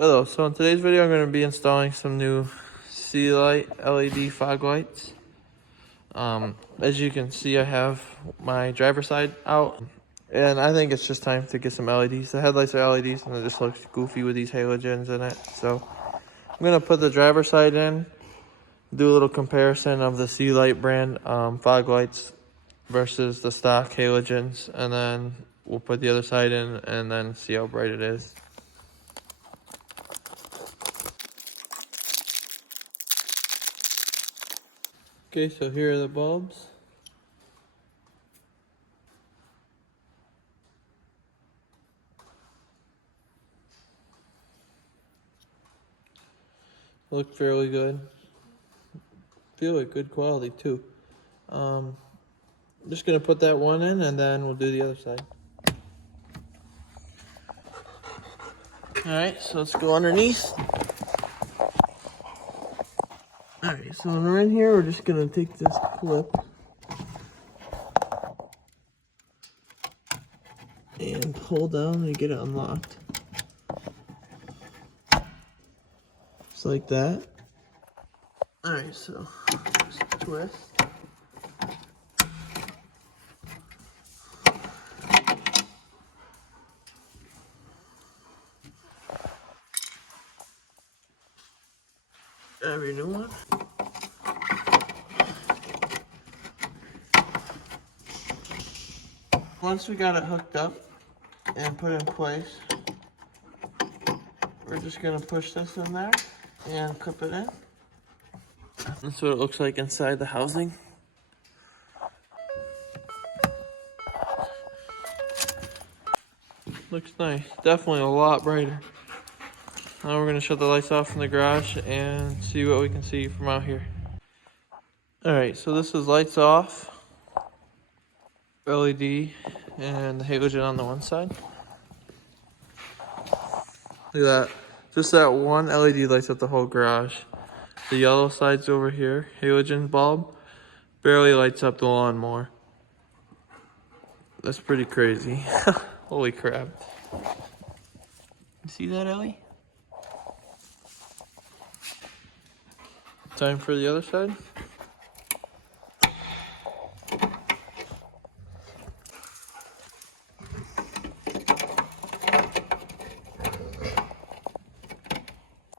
Hello, so in today's video I'm going to be installing some new sea light LED fog lights. As you can see, I have my driver's side out, and I think it's just time to get some LEDs. The headlights are LEDs and it just looks goofy with these halogens in it. So I'm going to put the driver's side in, do a little comparison of the sea light brand fog lights versus the stock halogens, and then we'll put the other side in and then see how bright it is. Okay, so here are the bulbs. Look fairly good. Feel like good quality too. I'm just gonna put that one in and then we'll do the other side. Alright, so let's go underneath. Alright, so when we're in here, we're just gonna take this clip and pull down and get it unlocked. Just like that. Alright, so just twist. Grab your new one. Once we got it hooked up and put in place, we're just gonna push this in there and clip it in. That's what it looks like inside the housing. Looks nice. Definitely a lot brighter. Now we're gonna shut the lights off from the garage and see what we can see from out here. Alright, so this is lights off, LED, and the halogen on the one side. Look at that. Just that one LED lights up the whole garage. The yellow side's over here, halogen bulb, barely lights up the lawnmower. That's pretty crazy. Holy crap. You see that, Ellie? Time for the other side.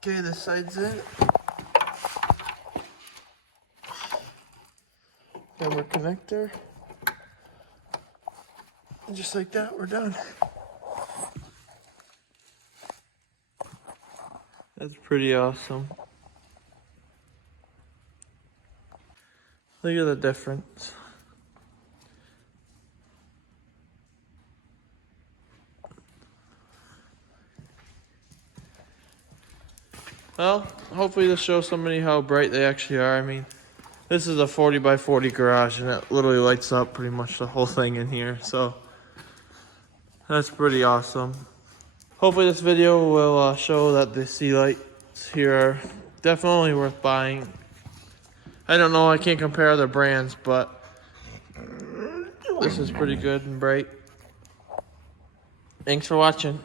Okay, this side's it. Camera connector. And just like that, we're done. That's pretty awesome. Look at the difference. Well, hopefully this shows somebody how bright they actually are. I mean, this is a 40 by 40 garage and it literally lights up pretty much the whole thing in here. So that's pretty awesome. Hopefully this video will show that the sea lights here are definitely worth buying. I don't know, I can't compare other brands, but this is pretty good and bright. Thanks for watching.